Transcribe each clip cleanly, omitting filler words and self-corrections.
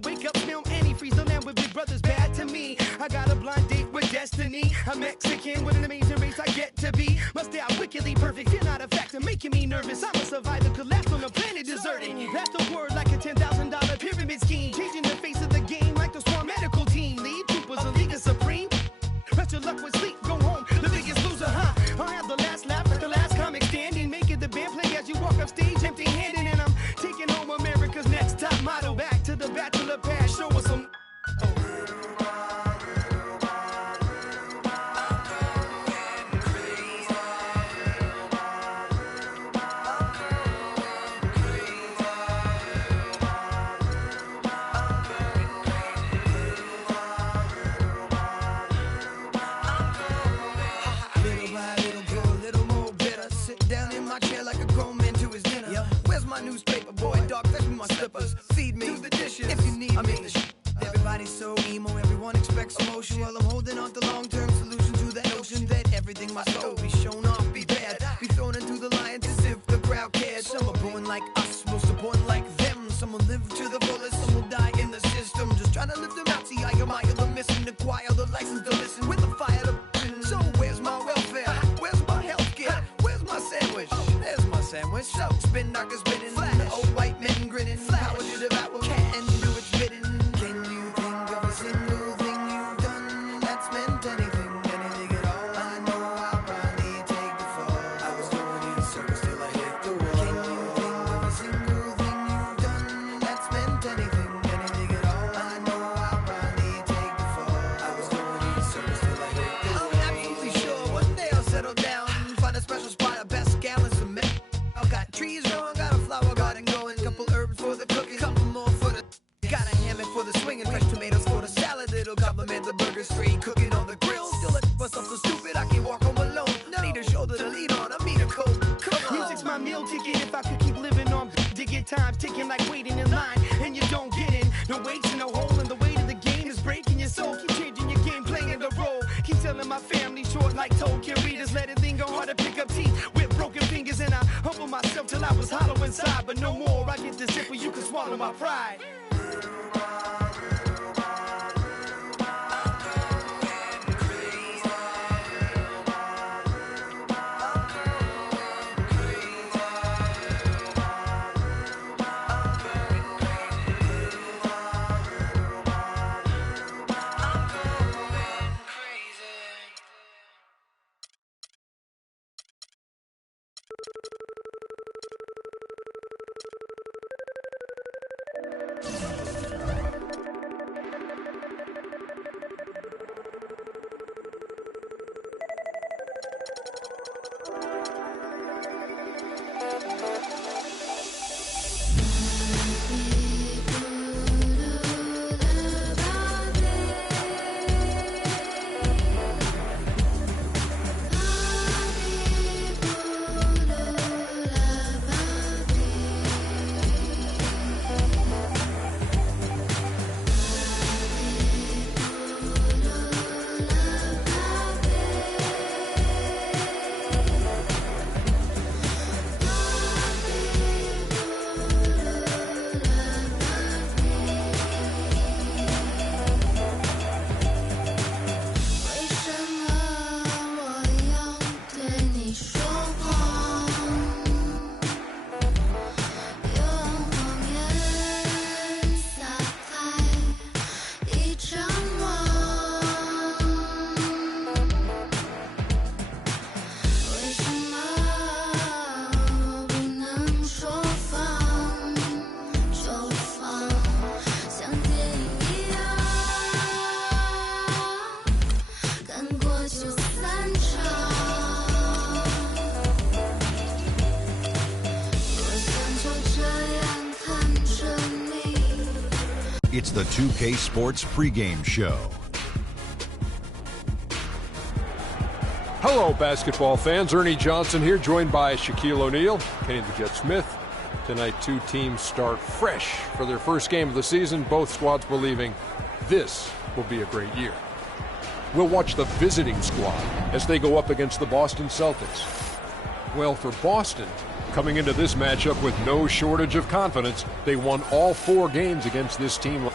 to wake up, smell antifreeze. Don't land with big brothers bad to me. I got a blind date with destiny. I'm Mexican with an amazing race I get to be. Must stay out wickedly perfect. You're not a factor, making me nervous. I'm a survivor, collapsed on the planet deserted. That's the word like a $10,000 pyramid scheme. Changing the face of the game like the Swarm medical team. Lead troopers, a league of supreme. Rest your luck with sleep, go home. The biggest loser, huh? I'll have the last laugh at the last comic standing. Make it the band play as you walk up stage empty-handed. And I'm taking home America's next top model. Back to the bachelor pad, show us some. Newspaper boy, dog, fetch me my slippers. Feed me, do the dishes if you need me. Everybody's so emo, everyone expects emotion. While I'm holding on to long-term solution to that notion that everything my soul be shown off, be bad, be thrown into the lions as if the crowd cares. Some are born like us, most are born like them. Some will live to the fullest, some will die in the system. Just trying to live them out, see I admire the missing, acquire the license to listen with the fire to. So where's my welfare? Where's my healthcare? Where's my sandwich? There's my sandwich. So spin knockers spinning. Old white men grinning. Power to devour. Can't do its bidding. Can you think of a single thing you've done that's meant anything? Anything at all? I know I'll probably take the fall. I was going in circles till I hit the wall. Can you think of a single thing you've done that's meant anything? Anything at all? I know I'll probably take the fall. I was going in circles till I hit the wall. I'm absolutely sure one day I'll settle down, find a special spot, a best gallons of milk. I've got trees growing, got a flower garden going, couple herbs for the cooking, couple more for the. Got a hammock for the swinging, fresh tomatoes for the salad. It'll compliment the burger, straight cooking on the grill. Still let myself so stupid, I can't walk home alone. No. Need a shoulder to lean on, I need a coat. Come on. Music's my meal ticket. If I could keep living on, digging times ticking like waiting in line, and you don't get in. No weights in no hole, and the weight of the game is breaking your soul. Keep changing your game, playing the role. Keep telling my family short like Tolkien readers. Let it linger hard to pick up teeth with broken fingers, and I humble myself till I was hollow inside. But no more, I get the zipper, you can swallow my pride. It's the 2K Sports pregame show. Hello, basketball fans. Ernie Johnson here, joined by Shaquille O'Neal, Kenny the Jet Smith. Tonight, two teams start fresh for their first game of the season, both squads believing this will be a great year. We'll watch the visiting squad as they go up against the Boston Celtics. Well, for Boston, coming into this matchup with no shortage of confidence, they won all 4 games against this team.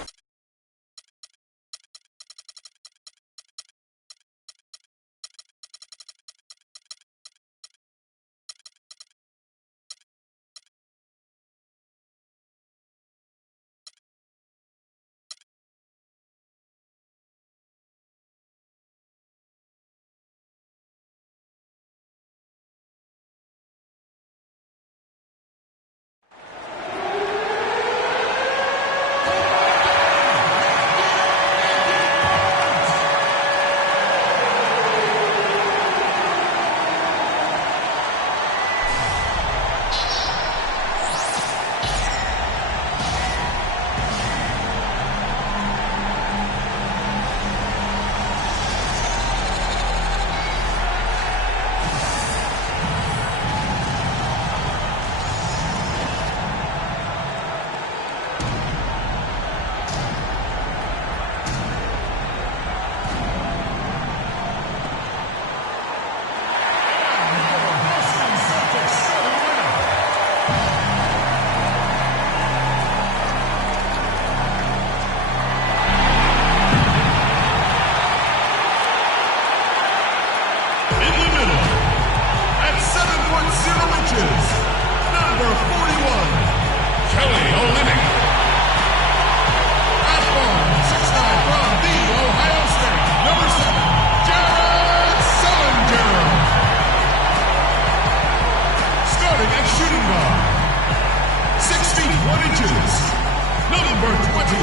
Number 20,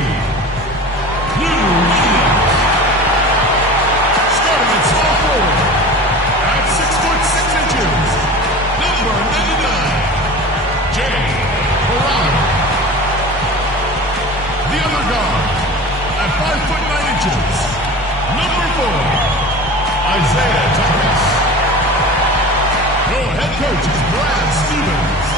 Blue Williams. Starting at small forward, at 6'6". Number 99, Jay Morales. The other guard, at 5'9". Number 4, Isaiah Thomas. Your head coach is Brad Stevens.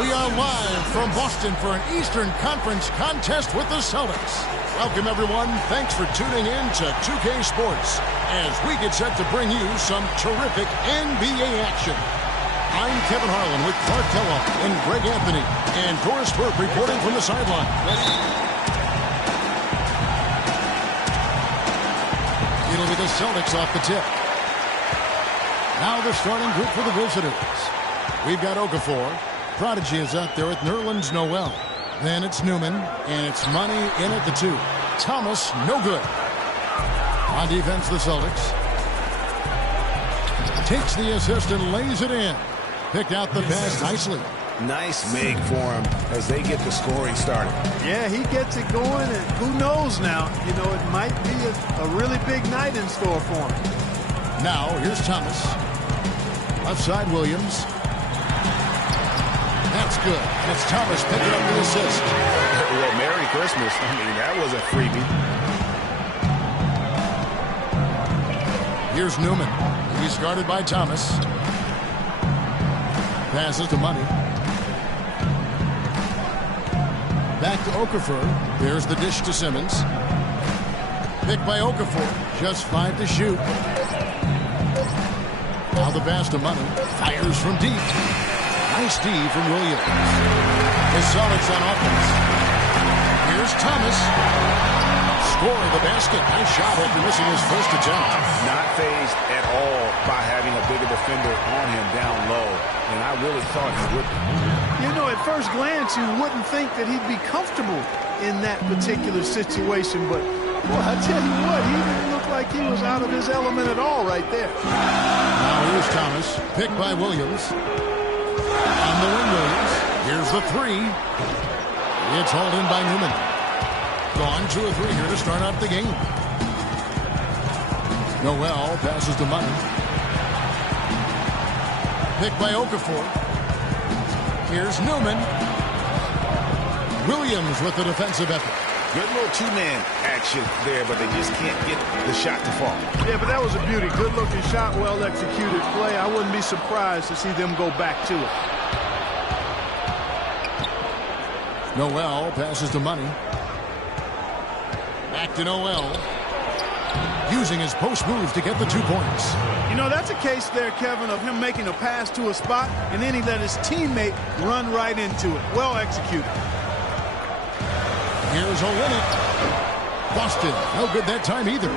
We are live from Boston for an Eastern Conference contest with the Celtics. Welcome, everyone. Thanks for tuning in to 2K Sports as we get set to bring you some terrific NBA action. I'm Kevin Harlan with Clark Kellogg and Greg Anthony and Doris Burke reporting from the sideline. It'll be the Celtics off the tip. Now the starting group for the visitors. We've got Okafor. Prodigy is out there with Nerlens Noel. Then it's Newman, and it's Money in at the 2. Thomas, no good. On defense, the Celtics. Takes the assist and lays it in. Picked out the pass nicely. Nice make for him as they get the scoring started. Yeah, he gets it going, and who knows now? You know, it might be a really big night in store for him. Now, here's Thomas. Left side, Williams. That's good. And it's Thomas picking up the assist. Well, Merry Christmas. I mean, that was a freebie. Here's Newman. He's guarded by Thomas. Passes to Money. Back to Okafor. There's the dish to Simmons. Picked by Okafor. Just 5 to shoot. Now the pass to Money. Fires from deep. Nice D from Williams. The Celtics on offense. Here's Thomas. Score the basket. Nice shot after missing his first attempt. Not fazed at all by having a bigger defender on him down low. And I really thought he would be. You know, at first glance, you wouldn't think that he'd be comfortable in that particular situation. But, boy, I tell you what, he didn't look like he was out of his element at all right there. Now here's Thomas. Picked by Williams. On the wing, Williams. Here's the 3. It's hauled in by Newman. Gone 2 or 3 here to start out the game. Noel passes to Money. Picked by Okafor. Here's Newman. Williams with the defensive effort. Good little two-man action there, but they just can't get the shot to fall. Yeah, but that was a beauty. Good-looking shot, well-executed play. I wouldn't be surprised to see them go back to it. Noel passes to Money. Back to Noel. Using his post moves to get the 2 points. You know, that's a case there, Kevin, of him making a pass to a spot, and then he let his teammate run right into it. Well executed. Here's Olynyk. Boston, no good that time either.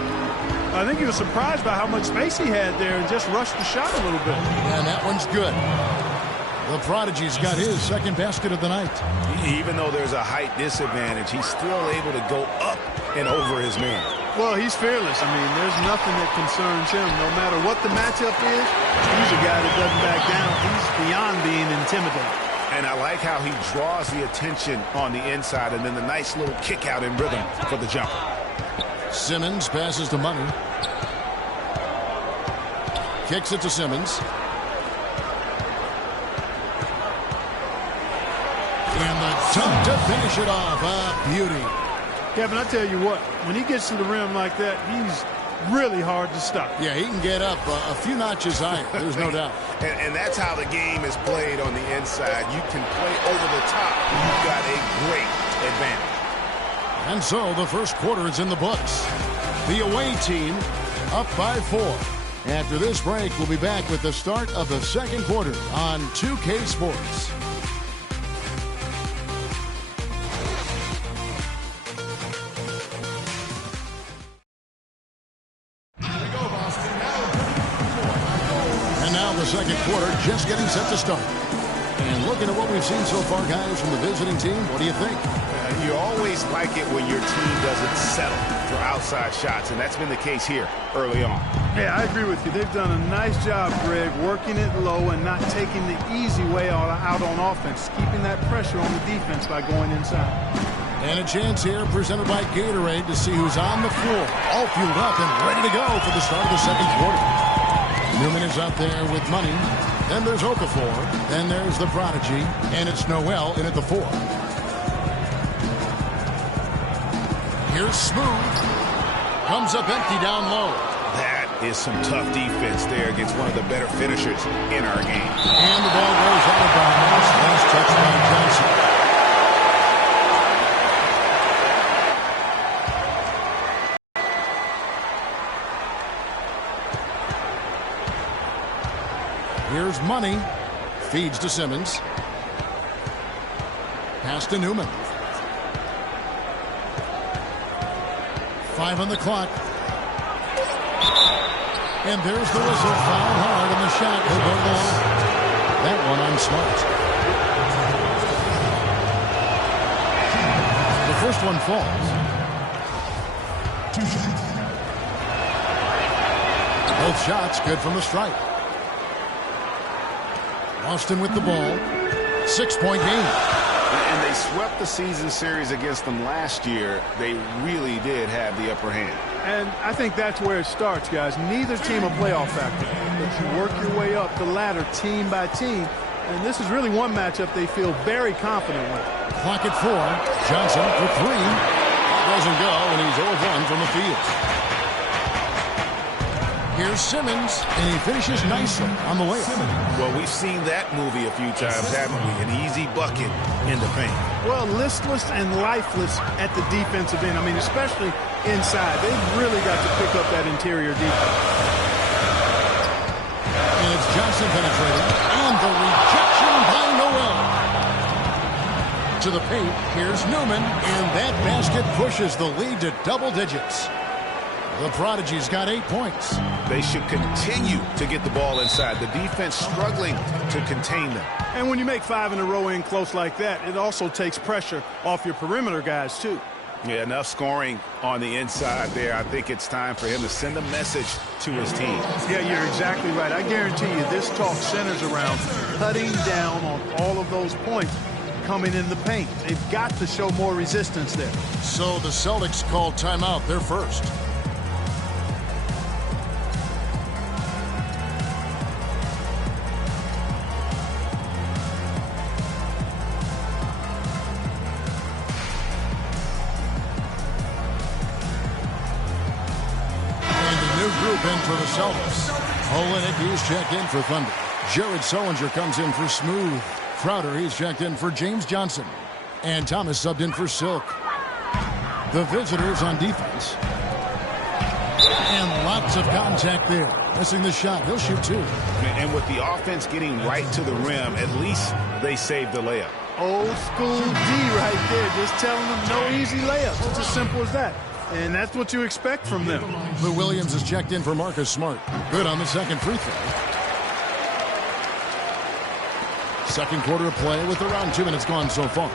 I think he was surprised by how much space he had there and just rushed the shot a little bit. And that one's good. The Prodigy's got his second basket of the night. Even though there's a height disadvantage, he's still able to go up and over his man. Well, he's fearless. I mean, there's nothing that concerns him. No matter what the matchup is, he's a guy that doesn't back down. He's beyond being intimidated. And I like how he draws the attention on the inside and then the nice little kick out in rhythm for the jumper. Simmons passes to Money. Kicks it to Simmons. And the dunk to finish it off. A beauty. Kevin, I tell you what, when he gets to the rim like that, he's really hard to stop. Yeah, he can get up a few notches higher. There's no doubt. And that's how the game is played on the inside. You can play over the top. You've got a great advantage. And so the first quarter is in the books. The away team up by 4. After this break, we'll be back with the start of the second quarter on 2K Sports. And now the second quarter just getting set to start. And looking at what we've seen so far, guys, from the visiting team, what do you think? You always like it when your team doesn't settle for outside shots, and that's been the case here early on. Yeah, I agree with you. They've done a nice job, Greg, working it low and not taking the easy way out on offense, keeping that pressure on the defense by going inside. And a chance here presented by Gatorade to see who's on the floor, all fueled up and ready to go for the start of the second quarter. Newman is out there with money. Then there's Okafor. Then there's the Prodigy. And it's Noel in at the 4. Here's Smooth. Comes up empty down low. That is some tough defense there against one of the better finishers in our game. And the ball goes out of bounds. Last touch by Johnson. Here's Money. Feeds to Simmons. Pass to Newman. 5 on the clock. And there's the whistle. Foul hard, and the shot will go long. That one on Smart. The first one falls. 2 shots. Both shots good from the stripe. Austin with the ball. 6-point game. And they swept the season series against them last year. They really did have the upper hand. And I think that's where it starts, guys. Neither team a playoff factor, but you work your way up the ladder team by team. And this is really one matchup they feel very confident with. Clock at 4. Johnson for 3. Doesn't go, and he's 0-1 from the field. Here's Simmons, and he finishes nicely on the layup. Well, we've seen that movie a few times, haven't we? An easy bucket in the paint. Well, listless and lifeless at the defensive end. I mean, especially inside. They've really got to pick up that interior defense. And it's Johnson penetrating, and the rejection by Noel. To the paint, here's Newman, and that basket pushes the lead to double digits. The Prodigy's got 8 points. They should continue to get the ball inside. The defense struggling to contain them. And when you make 5 in a row in close like that, it also takes pressure off your perimeter guys, too. Yeah, enough scoring on the inside there. I think it's time for him to send a message to his team. Yeah, you're exactly right. I guarantee you this talk centers around cutting down on all of those points coming in the paint. They've got to show more resistance there. So the Celtics called timeout. They're first. In for the Celtics. Olenek, he's checked in for Thunder. Jared Sullinger comes in for Smooth. Crowder, he's checked in for James Johnson. And Thomas subbed in for Silk. The visitors on defense. And lots of contact there. Missing the shot. He'll shoot 2. And with the offense getting right to the rim, at least they saved the layup. Old school D right there. Just telling them no easy layups. It's as simple as that. And that's what you expect from them. Lou Williams is checked in for Marcus Smart. Good on the second free throw. Second quarter of play with around 2 minutes gone so far.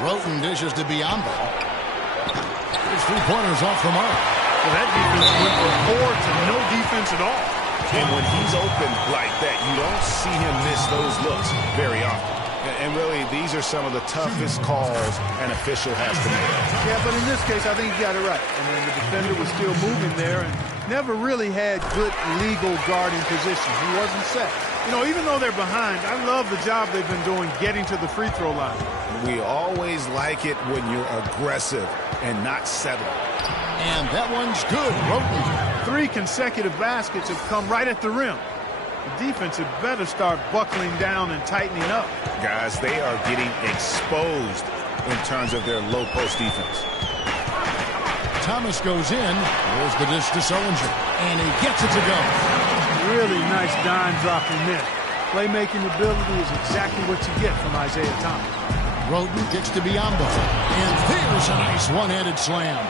Roten dishes to Biombo. His 3-pointers off the mark. Well, that defense went from 4 to no defense at all. And when he's open like that, you don't see him miss those looks very often. And really, these are some of the toughest calls an official has to make. Yeah, but in this case, I think he got it right. I mean, the defender was still moving there and never really had good legal guarding position. He wasn't set. You know, even though they're behind, I love the job they've been doing getting to the free throw line. We always like it when you're aggressive and not settling. And that one's good. Roten. 3 consecutive baskets have come right at the rim. The defense had better start buckling down and tightening up. Guys, they are getting exposed in terms of their low post defense. Thomas goes in. There's the dish to Sullinger. And he gets it to go. Really nice dime dropping there. Playmaking ability is exactly what you get from Isaiah Thomas. Roten gets to Biombo. And there's a nice one-handed slam.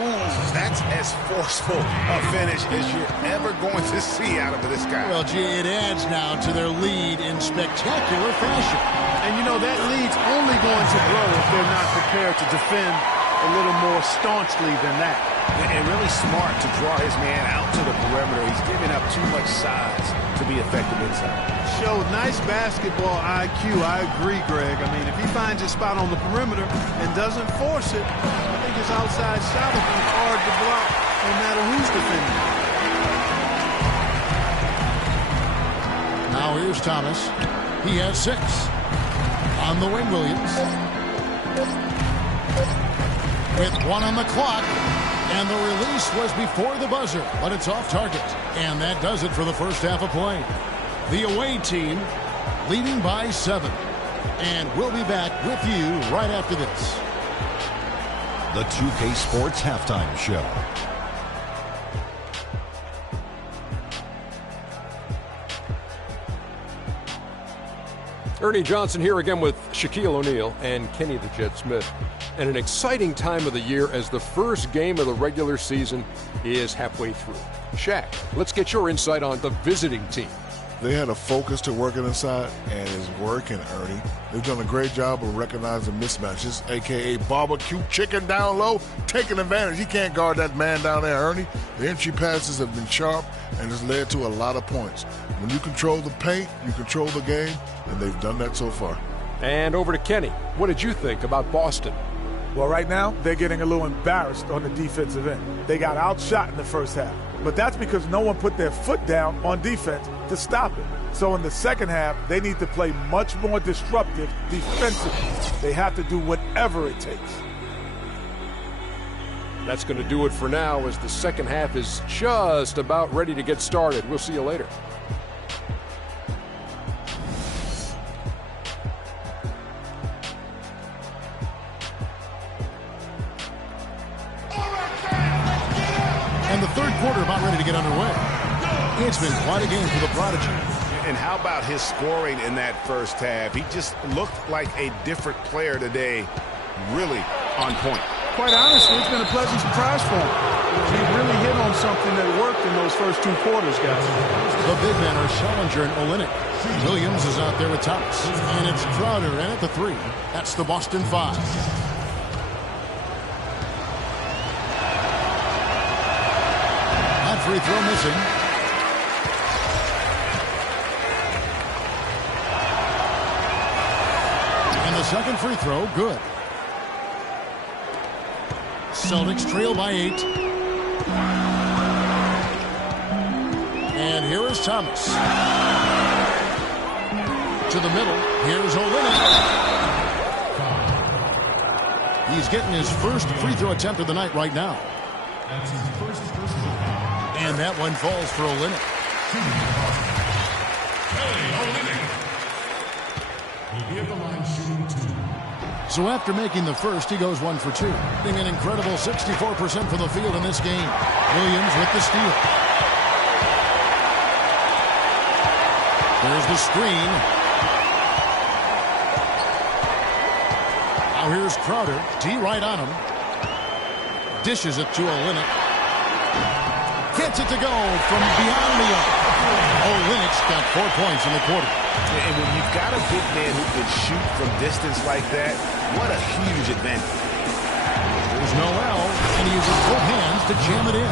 Ooh, that's as forceful a finish as you're ever going to see out of this guy. Well, gee, it adds now to their lead in spectacular fashion. And, you know, that lead's only going to grow if they're not prepared to defend a little more staunchly than that. And really smart to draw his man out to the perimeter. He's giving up too much size to be effective inside. Showed nice basketball IQ. I agree, Greg. I mean, if he finds his spot on the perimeter and doesn't force it, I think his outside shot will be hard to block no matter who's defending. Now here's Thomas. He has 6. On the wing, Williams. With 1 on the clock. And the release was before the buzzer, but it's off target. And that does it for the first half of play. The away team leading by 7. And we'll be back with you right after this. The 2K Sports Halftime Show. Ernie Johnson here again with Shaquille O'Neal and Kenny the Jet Smith. And an exciting time of the year as the first game of the regular season is halfway through. Shaq, let's get your insight on the visiting team. They had a focus to working inside, and it's working, Ernie. They've done a great job of recognizing mismatches, a.k.a. barbecue chicken down low, taking advantage. He can't guard that man down there, Ernie. The entry passes have been sharp, and it's led to a lot of points. When you control the paint, you control the game, and they've done that so far. And over to Kenny. What did you think about Boston? Well, right now, they're getting a little embarrassed on the defensive end. They got outshot in the first half. But that's because no one put their foot down on defense to stop it. So in the second half, they need to play much more disruptive defensively. They have to do whatever it takes. That's going to do it for now as the second half is just about ready to get started. We'll see you later. And the third quarter about ready to get underway. It's been quite a game for the Prodigy. And how about his scoring in that first half? He just looked like a different player today, really on point. Quite honestly, it's been a pleasant surprise for him. He really hit on something that worked in those first 2 quarters, guys. The big men are Schellinger and Olynyk. Williams is out there with Thomas. And it's Crowder in at the 3. That's the Boston 5. Free throw missing. And the second free throw, good. Celtics trail by 8. And here is Thomas. To the middle. Here's Olynyk. He's getting his first free throw attempt of the night right now. That's his first personal. And that one falls for Olynyk. Will be at the line shooting 2. So after making the first, he goes 1 for 2. Getting an incredible 64% from the field in this game. Williams with the steal. There's the screen. Now here's Crowder. T right on him. Dishes it to Olynyk. Gets it to go from beyond the arc. Olynyk's got 4 points in the quarter. And when you've got a big man who can shoot from distance like that, what a huge advantage. There's Noel, and he uses both hands to jam it in.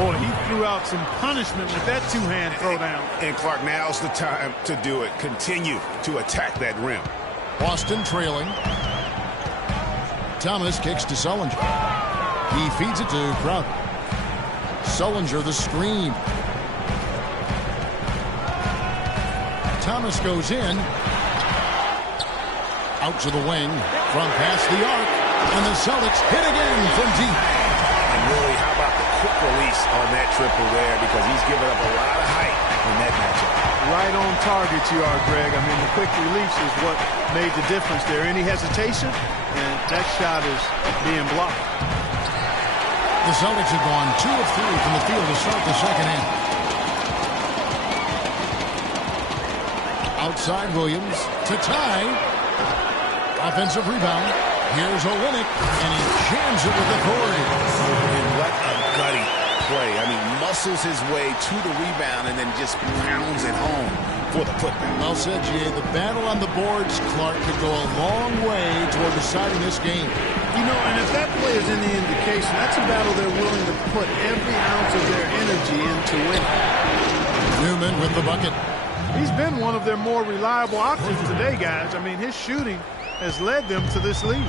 Boy, he threw out some punishment with that 2-hand throwdown. And Clark, now's the time to do it. Continue to attack that rim. Boston trailing. Thomas kicks to Sullinger. He feeds it to Crowder. Sullinger the screen. Thomas goes in. Out to the wing. From past the arc. And the Celtics hit again from deep. And really, how about the quick release on that triple there? Because he's given up a lot of height in that matchup. Right on target you are, Greg. I mean, the quick release is what made the difference there. Any hesitation, and that shot is being blocked. The Celtics have gone 2 of 3 from the field to start the second half. Outside Williams to tie. Offensive rebound. Here's Olynyk, and he jams it with authority. And What a gutty play. I mean, muscles his way to the rebound and then just pounds it home for the putback. Well said, G.A. The battle on the boards, Clark, could go a long way toward deciding this game. You know, and if that play is any indication, that's a battle they're willing to put every ounce of their energy into winning. Newman with the bucket. He's been one of their more reliable options today, guys. I mean, his shooting has led them to this lead.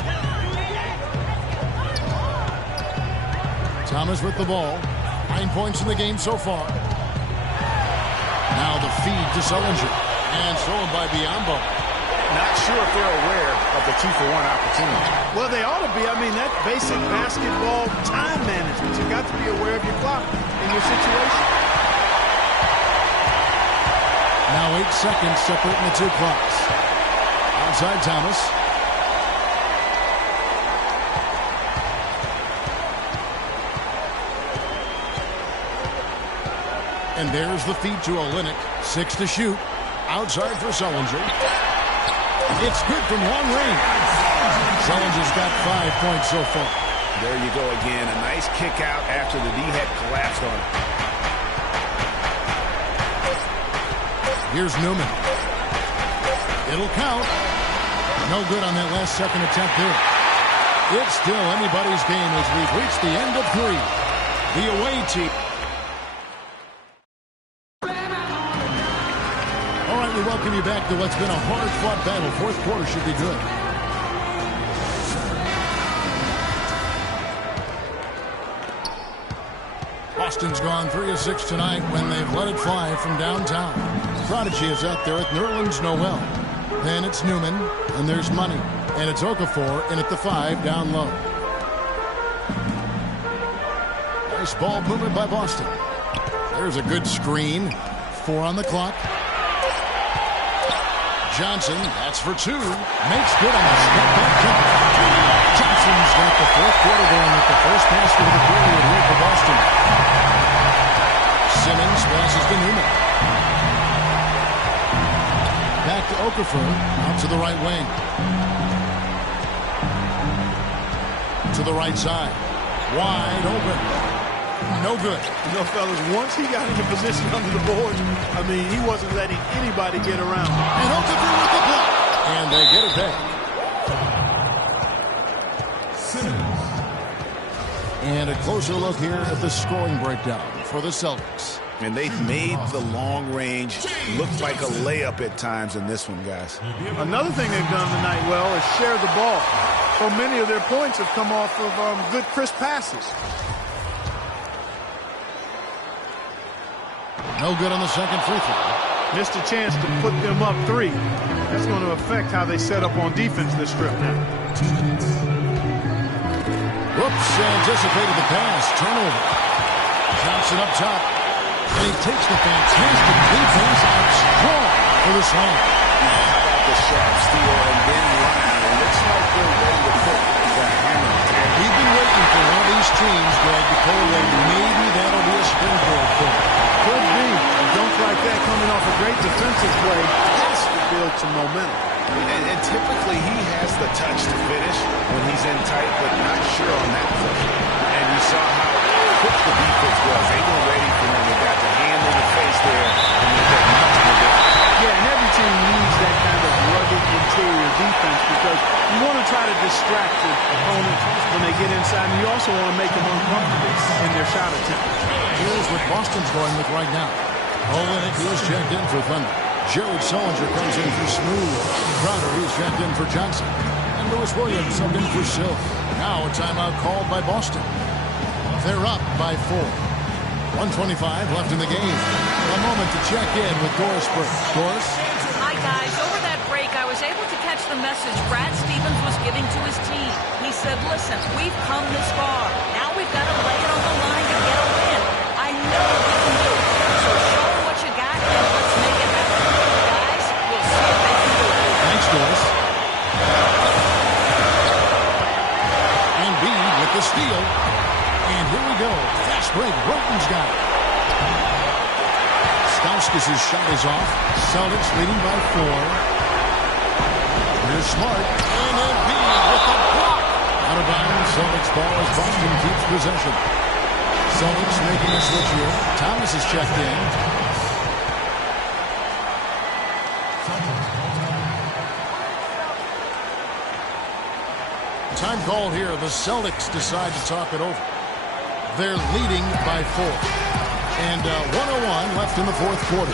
Thomas with the ball. 9 points in the game so far. Now the feed to Sullinger. And stolen by Biyombo. Not sure if they're aware of the 2-for-1 opportunity. Well, they ought to be. I mean, that's basic basketball time management. You've got to be aware of your clock and your situation. Now 8 seconds separating the two clocks. Outside Thomas. And there's the feed to Olynyk. 6 to shoot. Outside for Sullinger. It's good from long range. Sullinger's got 5 points so far. There you go again. A nice kick out after the D had collapsed on him. Here's Newman. It'll count. No good on that last second attempt there. It's still anybody's game as we've reached the end of 3. The away team. All right, we welcome you back to what's been a hard-fought battle. Fourth quarter should be good. Boston's gone 3 of 6 tonight when they've let it fly from downtown. Prodigy is out there at Nerlens Noel. Then it's Newman, and there's Money. And it's Okafor in at the 5 down low. Nice ball movement by Boston. There's a good screen. 4 on the clock. Johnson, that's for 2. Makes good on the step-back jumper. Johnson's got the fourth quarter going with the first pass of the period here for Boston. Simmons passes to Newman. Back to Okafor, out to the right wing. To the right side. Wide open. No good. You know, fellas, once he got into position under the boards, I mean, he wasn't letting anybody get around. And Okafor with the block. And they get it back. And a closer look here at the scoring breakdown for the Celtics. And they've made the long range look like a layup at times in this one, guys. Another thing they've done tonight well is share the ball. So many of their points have come off of good crisp passes. No good on the second free throw. Missed a chance to put them up 3. That's going to affect how they set up on defense this trip now. Whoops, anticipated the pass. Turnover. Johnson up top. And he takes the fantastic defense out strong for the slam. How about the sharp steal and then line? It looks like they're ready to put the hammer. We've been waiting for one of these teams, Greg, to pull away. Maybe that'll be a springboard for them. Could be. A dunk like that coming off a great defensive play has to build some momentum. And typically he has the touch to finish when he's in tight, but not sure on that play. And you saw how quick the defense was. They were ready for him. They got the hand in the face there, and they got nothing to do. Yeah, and every team needs that kind of rugged interior defense because you want to try to distract your opponent when they get inside, and you also want to make them uncomfortable in their shot attempt. Here's what Boston's going with right now. Olynyk, who's checked in for Thunder. Jared Sullinger comes in for Smooth. Crowder, he's checked in for Johnson. And Lewis Williams subbed in for Silk. Now a timeout called by Boston. They're up by 4. 1:25 left in the game. A moment to check in with Doris Burke. Doris? Hi, guys. Over that break, I was able to catch the message Brad Stevens was giving to his team. He said, listen, we've come this far. Now we've got to lay it on the line to get a win. I know we can do it. So show them what you got and let's make it happen. Guys, we'll see if they can do it. Thanks, Doris. And Bede with the steal. And here we go. Fast break. Roten's got it. Stauskas' shot is off. Celtics leading by 4. Here's Smart. And then Bede with the block. Out of bounds. Celtics ball as Boston keeps possession. Celtics making a switch here. Thomas is checked in. Time called here. The Celtics decide to talk it over. They're leading by 4. And 1:01 left in the fourth quarter.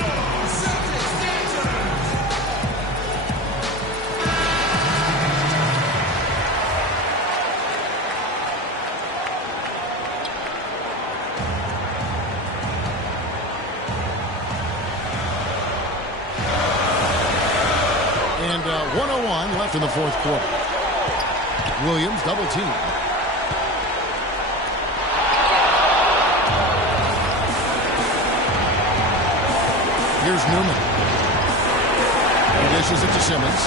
And 1:01 left in the fourth quarter. Williams double team. Here's Newman. He dishes it to Simmons.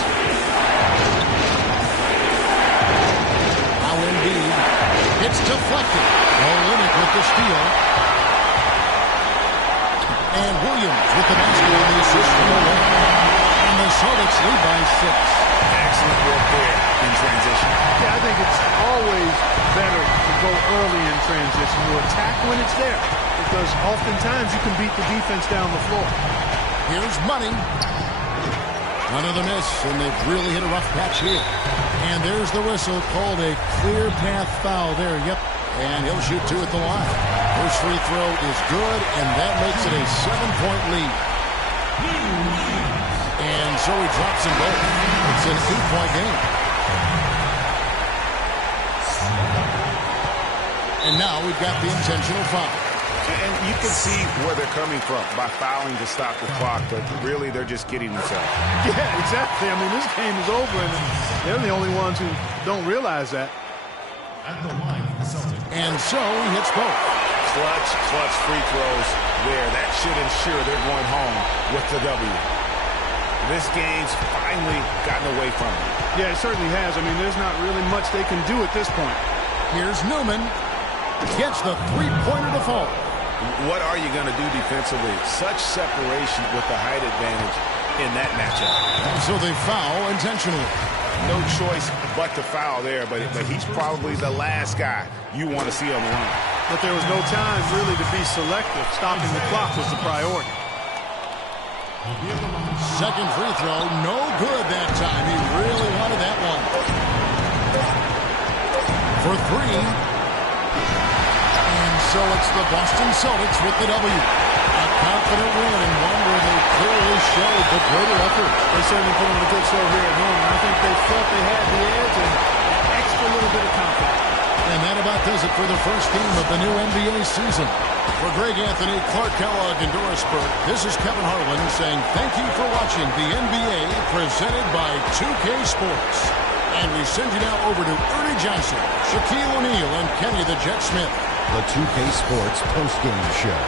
Now Embiid. It's deflected. Olynyk with the steal. And Williams with the basket and the assist from the wing. And the Celtics lead by 6. Excellent work there in transition. Yeah, I think it's always better to go early in transition. You attack when it's there, because oftentimes you can beat the defense down the floor. Here's Money. Another miss, and they've really hit a rough patch here. And there's the whistle, called a clear path foul there. Yep, and he'll shoot 2 at the line. First free throw is good, and that makes it a 7-point lead. And so he drops them both. It's an 8-point game. And now we've got the intentional foul. And you can see where they're coming from by fouling to stop the clock, but really they're just kidding themselves. Yeah, exactly. I mean, this game is over, and they're the only ones who don't realize that. At the line, the Celtics. And so he hits both. Clutch free throws there. That should ensure they're going home with the W. This game's finally gotten away from them. Yeah, it certainly has. I mean, there's not really much they can do at this point. Here's Newman. Gets the three-pointer to fall. What are you going to do defensively? Such separation with the height advantage in that matchup. So they foul intentionally. No choice but to foul there, but he's probably the last guy you want to see on the line. But there was no time really to be selective. Stopping the clock was the priority. Second free throw, no good that time. He really wanted that one. For 3. And so it's the Boston Celtics with the W. A confident win, and one where they clearly showed the greater effort. They certainly put on a good show here at home, and I think they felt they had the edge and an extra little bit of confidence. And that about does it for the first game of the new NBA season. For Greg Anthony, Clark Kellogg, and Doris Burke, this is Kevin Harlan saying thank you for watching the NBA presented by 2K Sports. And we send you now over to Ernie Johnson, Shaquille O'Neal, and Kenny the Jet Smith. The 2K Sports postgame show.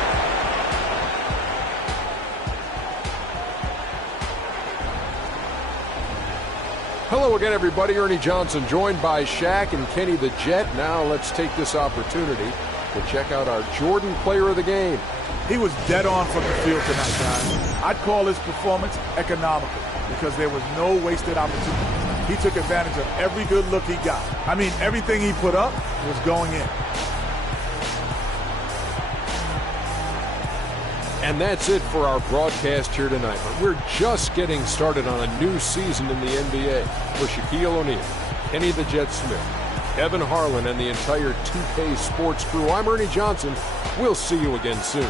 Hello again, everybody. Ernie Johnson joined by Shaq and Kenny the Jet. Now let's take this opportunity to check out our Jordan player of the game. He was dead on from the field tonight, guys. I'd call his performance economical because there was no wasted opportunity. He took advantage of every good look he got. I mean, everything he put up was going in. And that's it for our broadcast here tonight. But we're just getting started on a new season in the NBA. For Shaquille O'Neal, Kenny the Jet Smith, Kevin Harlan, and the entire 2K Sports crew, I'm Ernie Johnson. We'll see you again soon.